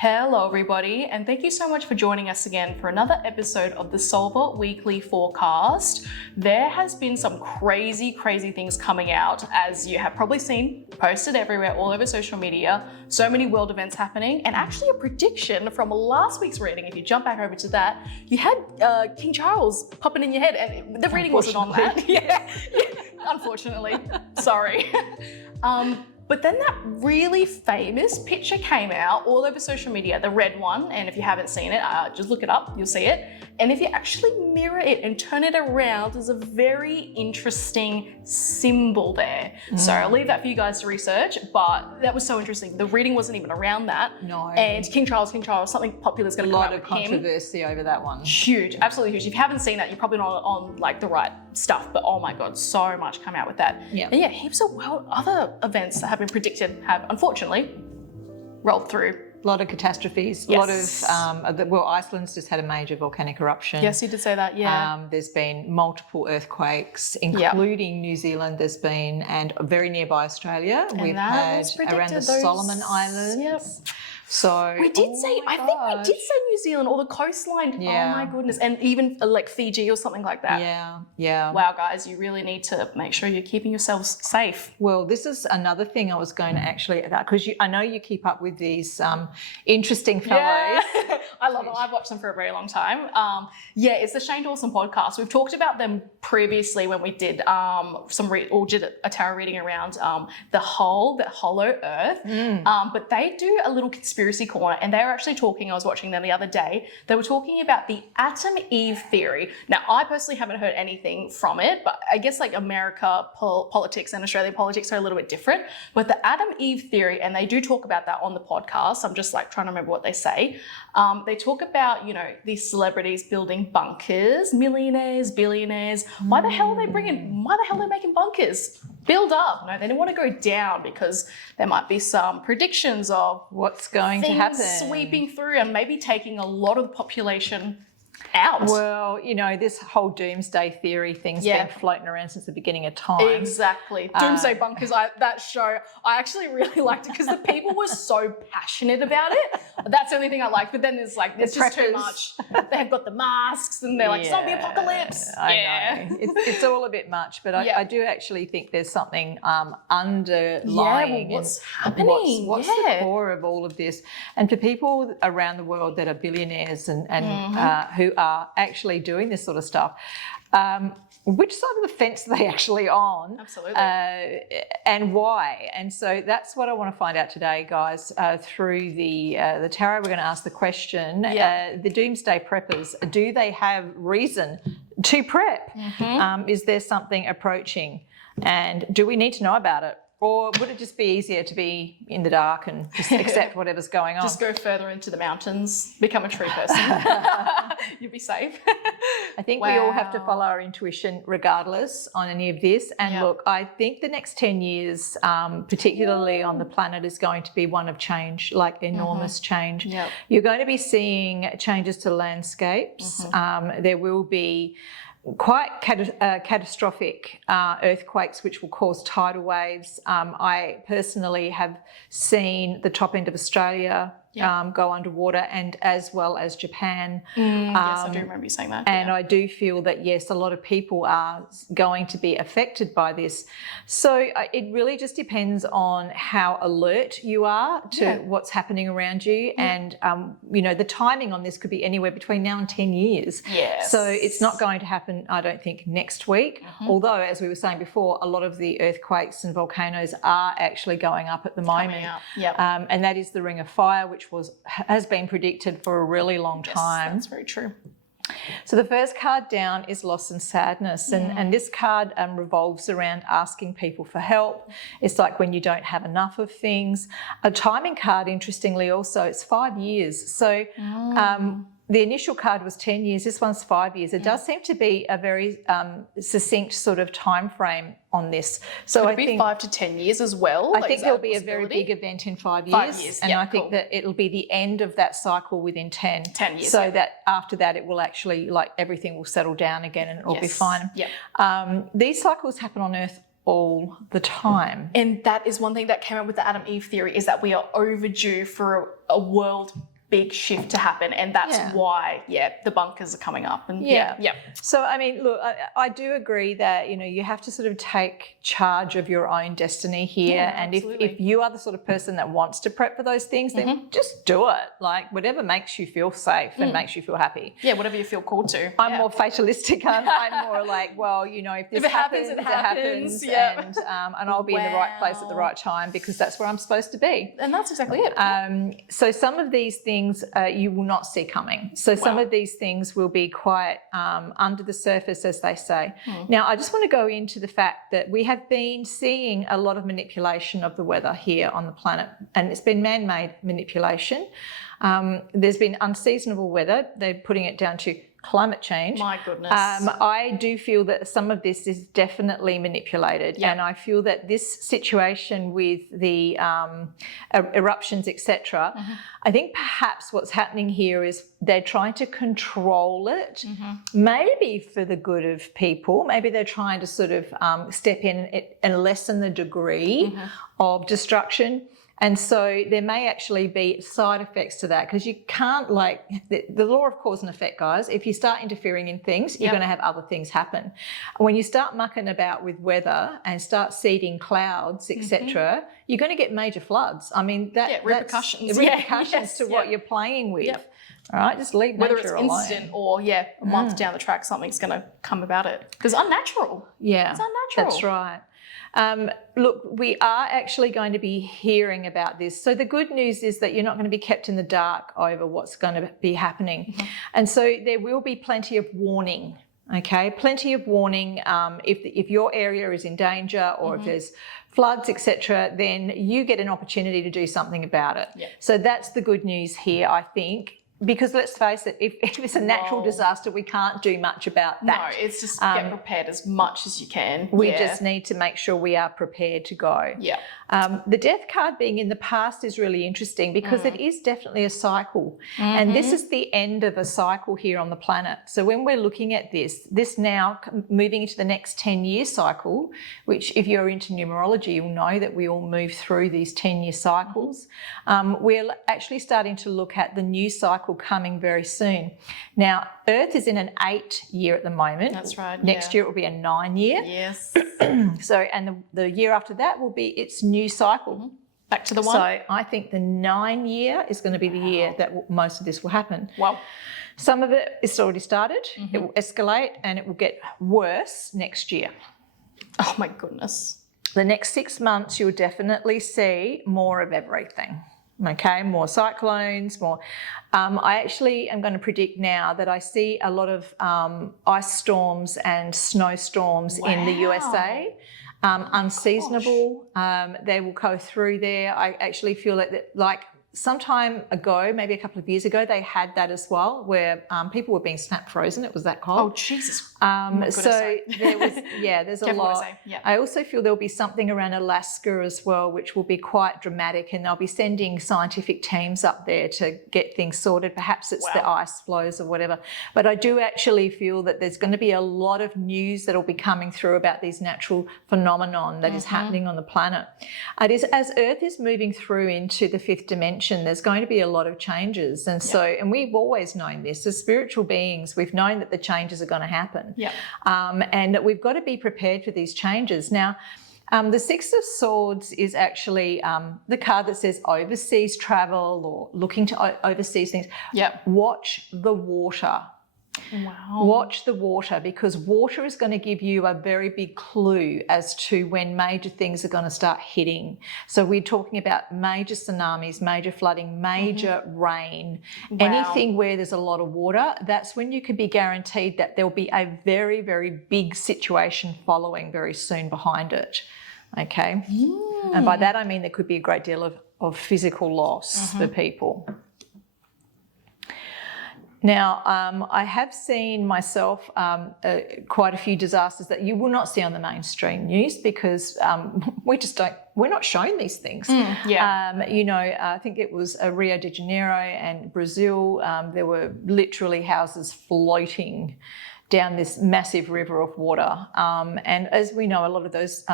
Hello everybody, and thank you so much for joining us again for another episode of the Soulver Weekly Forecast. There has been some crazy things coming out, as you have probably seen, posted everywhere, all over social media. So many world events happening, and actually a prediction from last week's reading. If you jump back over to that, you had King Charles popping in your head, and the reading wasn't on that. Yeah, unfortunately. Sorry. But then that really famous picture came out all over social media, the red one, and if you haven't seen it, just look it up, you'll see it. And if you actually mirror it and turn it around, there's a very interesting symbol there. So I'll leave that for you guys to research, but that was so interesting. The reading wasn't even around that. No. And King Charles, something popular is going to come out with him. A lot of controversy over that one. Huge, absolutely huge. If you haven't seen that, you're probably not on like the right stuff, but oh my God, so much come out with that. Yeah. And yeah, heaps of other events that have been predicted have unfortunately rolled through. A lot of catastrophes. Yes. A lot of, Iceland's just had a major volcanic eruption. Yes, you did say that, yeah. There's been multiple earthquakes, including New Zealand there's been, and very nearby Australia. And we've had around the Solomon Islands. Yep. So we did say, I think we did say New Zealand or the coastline. Yeah. Oh my goodness. And even like Fiji or something like that. Yeah. Wow, guys, you really need to make sure you're keeping yourselves safe. Well, this is another thing I was going to actually, because I know you keep up with these interesting fellows. Yeah. I love them. I've watched them for a very long time. It's the Shane Dawson podcast. We've talked about them previously when we did did a tarot reading around the hollow earth. But they do a little conspiracy corner, and they were actually talking, I was watching them the other day, they were talking about the Atom Eve theory. Now, I personally haven't heard anything from it, but I guess like America politics and Australian politics are a little bit different. But the Atom Eve theory, and they do talk about that on the podcast, I'm just like trying to remember what they say. They talk about, these celebrities building bunkers, millionaires, billionaires. Why the hell are they making bunkers? Build up. No, they don't want to go down because there might be some predictions of what's going to happen, sweeping through and maybe taking a lot of the population out. Well, this whole Doomsday theory thing's been floating around since the beginning of time. Exactly. Doomsday Bunkers, that show, I actually really liked it because the people were so passionate about it. That's the only thing I liked. But then there's just too much. They have got the masks and they're like, zombie apocalypse. I know. It's all a bit much, but I do actually think there's something underlying. What's happening? What's the core of all of this? And for people around the world that are billionaires and who are actually doing this sort of stuff, which side of the fence are they actually on? Absolutely. And why? And so that's what I want to find out today, guys, through the tarot. We're going to ask the question, the Doomsday preppers, do they have reason to prep? Is there something approaching? And do we need to know about it? Or would it just be easier to be in the dark and just accept whatever's going on? Just go further into the mountains, become a tree person. You'll be safe. I think we all have to follow our intuition regardless on any of this. And look, I think the next 10 years, particularly on the planet, is going to be one of change, like enormous change. Yep. You're going to be seeing changes to landscapes. There will be quite catastrophic earthquakes which will cause tidal waves. I personally have seen the top end of Australia go underwater, and as well as Japan. Yes, I do remember you saying that. And I do feel that, yes, a lot of people are going to be affected by this. So it really just depends on how alert you are to what's happening around you. And, the timing on this could be anywhere between now and 10 years. Yes. So it's not going to happen, I don't think, next week. Although, as we were saying before, a lot of the earthquakes and volcanoes are actually going up at the moment. And that is the Ring of Fire, which has been predicted for a really long time. That's very true. So the first card down is Loss and Sadness, and this card revolves around asking people for help. It's like when you don't have enough of things. A timing card, interestingly, also, it's 5 years. So the initial card was 10 years. This one's 5 years. It does seem to be a very succinct sort of time frame on this. So Could it be 5 to 10 years as well? I think there'll be a very big event in 5 years. 5 years, and I think that it'll be the end of that cycle within 10. 10 years. So that after that, it will actually, everything will settle down again and it'll be fine. Yeah. These cycles happen on Earth all the time. And that is one thing that came up with the Adam Eve theory, is that we are overdue for a world big shift to happen, and that's why the bunkers are coming up. And So I mean, look, I do agree that you have to sort of take charge of your own destiny here, and if you are the sort of person that wants to prep for those things, then just do it. Like whatever makes you feel safe and makes you feel happy. Yeah, whatever you feel called to. I'm more fatalistic. I'm more like, well, if this happens, it happens, and I'll be in the right place at the right time, because that's where I'm supposed to be. And that's exactly it. So some of these things you will not see coming. So some of these things will be quite under the surface, as they say. Now, I just want to go into the fact that we have been seeing a lot of manipulation of the weather here on the planet, and it's been man-made manipulation. There's been unseasonable weather. They're putting it down to climate change. My goodness. I do feel that some of this is definitely manipulated, and I feel that this situation with the eruptions, etc., I think perhaps what's happening here is they're trying to control it, maybe for the good of people. Maybe they're trying to sort of step in and lessen the degree of destruction. And so there may actually be side effects to that, because you can't, like, the law of cause and effect, guys. If you start interfering in things, you're going to have other things happen. When you start mucking about with weather and start seeding clouds, etc., you're going to get major floods. I mean, repercussions. Repercussions to what you're playing with. All right, just leave nature alone. Whether it's instant or a month down the track, something's going to come about it, because it's unnatural. Yeah, it's unnatural. That's right. Look, we are actually going to be hearing about this. So the good news is that you're not going to be kept in the dark over what's going to be happening. And so there will be plenty of warning, okay? Plenty of warning. If your area is in danger, or if there's floods, etc., then you get an opportunity to do something about it. So that's the good news here, I think. Because let's face it, if it's a natural disaster, we can't do much about that. No, it's just get prepared as much as you can. We just need to make sure we are prepared to go. The death card being in the past is really interesting, because it is definitely a cycle. And this is the end of a cycle here on the planet. So when we're looking at this now moving into the next 10-year cycle, which if you're into numerology, you'll know that we all move through these 10-year cycles. We're actually starting to look at the new cycle coming very soon. Now, Earth is in an 8-year at the moment. That's right. Next year it will be a 9-year. Yes. So, and the year after that will be its new cycle. Back to the one. So I think the 9-year is going to be the year that most of this will happen. Wow. Some of it is already started. It will escalate and it will get worse next year. Oh my goodness. The next 6 months you'll definitely see more of everything. Okay, more cyclones, more. I actually am going to predict now that I see a lot of ice storms and snowstorms in the USA. Unseasonable. They will go through there. I actually feel that, like, some time ago, maybe a couple of years ago, they had that as well, where people were being snap frozen. It was that cold. Oh, Jesus. So there was, there's a lot. Yeah. I also feel there'll be something around Alaska as well, which will be quite dramatic, and they'll be sending scientific teams up there to get things sorted. Perhaps it's the ice flows or whatever. But I do actually feel that there's going to be a lot of news that'll be coming through about these natural phenomenon that is happening on the planet. It is, as Earth is moving through into the 5th dimension, there's going to be a lot of changes. And so, and we've always known this, as spiritual beings, we've known that the changes are going to happen. And that we've got to be prepared for these changes. Now, the Six of Swords is actually the card that says overseas travel or looking to overseas things. Watch the water. Wow. Watch the water, because water is going to give you a very big clue as to when major things are going to start hitting. So we're talking about major tsunamis, major flooding, major rain, anything where there's a lot of water. That's when you can be guaranteed that there'll be a very, very big situation following very soon behind it. Okay. And by that I mean there could be a great deal of physical loss for people. Now, I have seen myself quite a few disasters that you will not see on the mainstream news, because we're not shown these things. I think it was Rio de Janeiro and Brazil. There were literally houses floating down this massive river of water. And as we know, a lot of those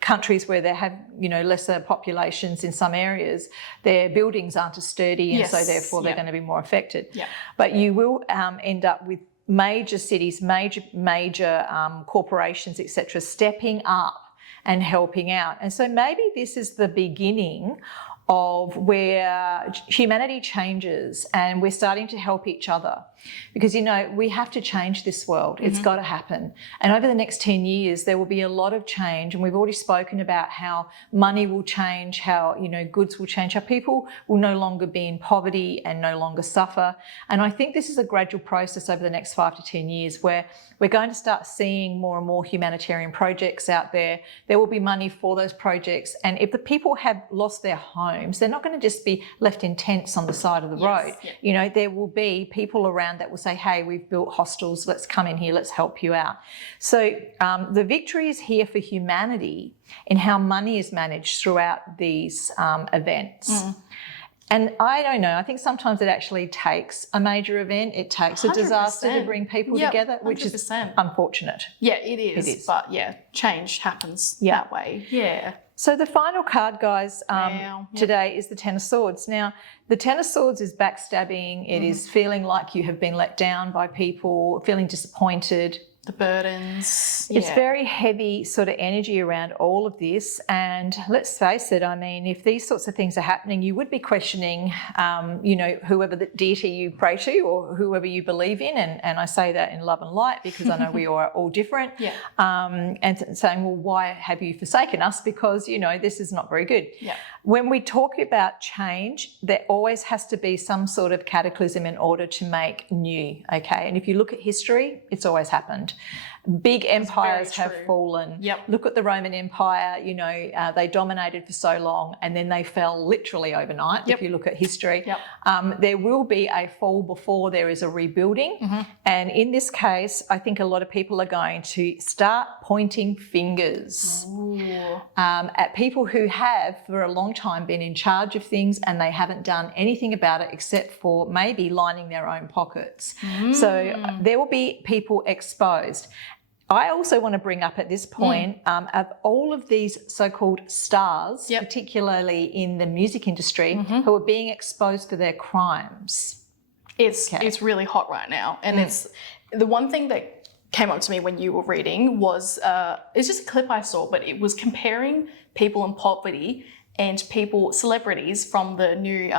countries where they have, lesser populations in some areas, their buildings aren't as sturdy, and so therefore they're going to be more affected. Yeah. But you will end up with major cities, major corporations, etc., stepping up and helping out. And so maybe this is the beginning of where humanity changes and we're starting to help each other. Because, we have to change this world. It's got to happen. And over the next 10 years, there will be a lot of change. And we've already spoken about how money will change, how, goods will change, how people will no longer be in poverty and no longer suffer. And I think this is a gradual process over the next 5 to 10 years where we're going to start seeing more and more humanitarian projects out there. There will be money for those projects. And if the people have lost their homes, they're not going to just be left in tents on the side of the road. Yeah. There will be people around that will say, hey, we've built hostels, let's come in here, let's help you out. So the victory is here for humanity in how money is managed throughout these events. And I don't know, I think sometimes it actually takes a major event, it takes a disaster to bring people together, which 100%. is unfortunate. Yeah, it is. But change happens that way. Yeah. So the final card, guys, today is the Ten of Swords. Now, the Ten of Swords is backstabbing. It is feeling like you have been let down by people, feeling disappointed. The burdens. It's very heavy sort of energy around all of this. And let's face it, if these sorts of things are happening, you would be questioning, whoever the deity you pray to or whoever you believe in. And I say that in love and light because I know we are all different. And saying, well, why have you forsaken us? Because, this is not very good. Yeah. When we talk about change, there always has to be some sort of cataclysm in order to make new, okay? And if you look at history, it's always happened. Big empires have fallen. Look at the Roman Empire, they dominated for so long and then they fell literally overnight, if you look at history. There will be a fall before there is a rebuilding. And in this case, I think a lot of people are going to start pointing fingers at people who have for a long time been in charge of things and they haven't done anything about it except for maybe lining their own pockets. So there will be people exposed. I also want to bring up at this point of all of these so-called stars, particularly in the music industry, who are being exposed for their crimes. It's really hot right now. And it's the one thing that came up to me when you were reading was, it's just a clip I saw, but it was comparing people in poverty and celebrities from the new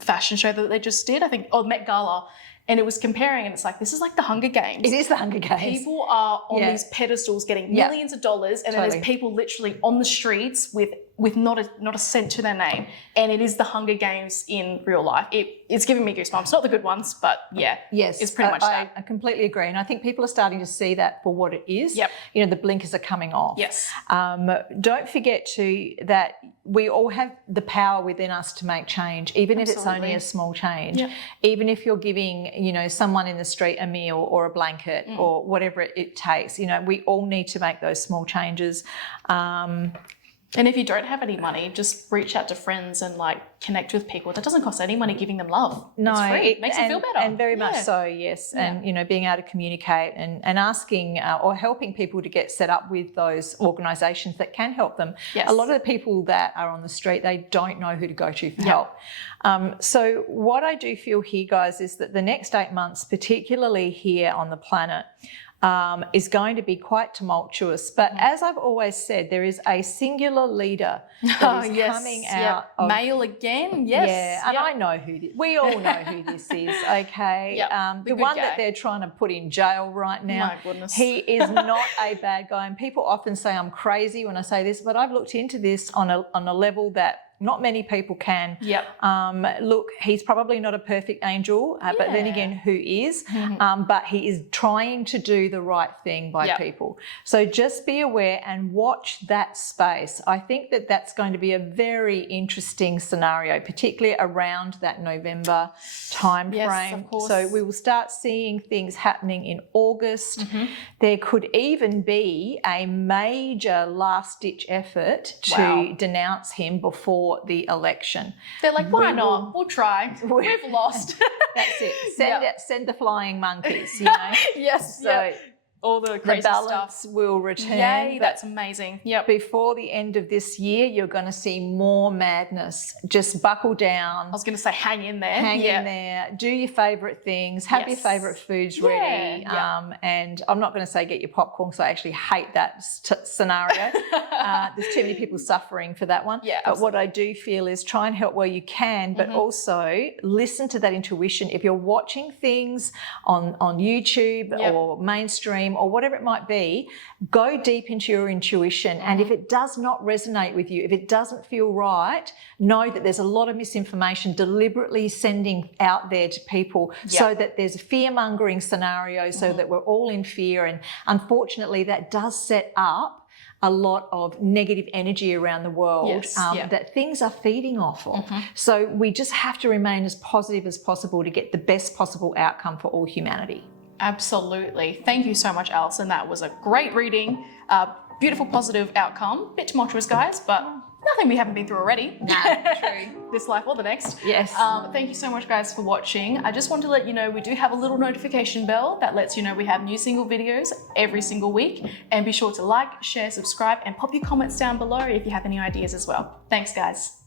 fashion show that they just did, I think, Met Gala. And it was comparing, and it's like, this is like the Hunger Games. It is the Hunger Games. People are on these pedestals getting millions of dollars, and then there's people literally on the streets with not a cent to their name. And it is the Hunger Games in real life. It's giving me goosebumps. Not the good ones, but it's pretty much that. I completely agree. And I think people are starting to see that for what it is. The blinkers are coming off. Yes. Don't forget that we all have the power within us to make change, even if it's only a small change. Even if you're giving, someone in the street a meal or a blanket or whatever it takes. We all need to make those small changes. And if you don't have any money, just reach out to friends and connect with people. That doesn't cost any money giving them love. No, it's free. It makes them feel better. And very much so, yes. And, being able to communicate and asking or helping people to get set up with those organisations that can help them. Yes. A lot of the people that are on the street, they don't know who to go to for help. So what I do feel here, guys, is that the next 8 months, particularly here on the planet, is going to be quite tumultuous. But as I've always said, there is a singular leader that is coming out. Male again, yes. Yeah, and I know we all know who this is, okay? The one that they're trying to put in jail right now. My goodness. He is not a bad guy. And people often say I'm crazy when I say this, but I've looked into this on a level that not many people can. Look, he's probably not a perfect angel, but then again, who is? But he is trying to do the right thing by people. So just be aware and watch that space. I think that that's going to be a very interesting scenario, particularly around that November time frame. Of course. So we will start seeing things happening in August. There could even be a major last-ditch effort to denounce him before before the election. They're like, why not? We'll try. We've lost. That's it. Send the flying monkeys, Yes. So all the crazy the balance stuff will return. Yay, that's amazing. Yep. Before the end of this year, you're going to see more madness. Just buckle down. I was going to say hang in there. Hang in there. Do your favourite things. Have your favourite foods ready. And I'm not going to say get your popcorn because I actually hate that scenario. There's too many people suffering for that one. Yeah, but what I do feel is try and help where you can, but also listen to that intuition. If you're watching things on YouTube or mainstream or whatever it might be, go deep into your intuition. And if it does not resonate with you, if it doesn't feel right, know that there's a lot of misinformation deliberately sending out there to people so that there's a fear-mongering scenario so that we're all in fear. And unfortunately, that does set up a lot of negative energy around the world that things are feeding off of. So we just have to remain as positive as possible to get the best possible outcome for all humanity. Absolutely. Thank you so much, Alison. That was a great reading. Beautiful, positive outcome. Bit tumultuous, guys, but nothing we haven't been through already. No, true. This life or the next. Yes. Thank you so much, guys, for watching. I just want to let you know we do have a little notification bell that lets you know we have new single videos every single week. And be sure to like, share, subscribe, and pop your comments down below if you have any ideas as well. Thanks, guys.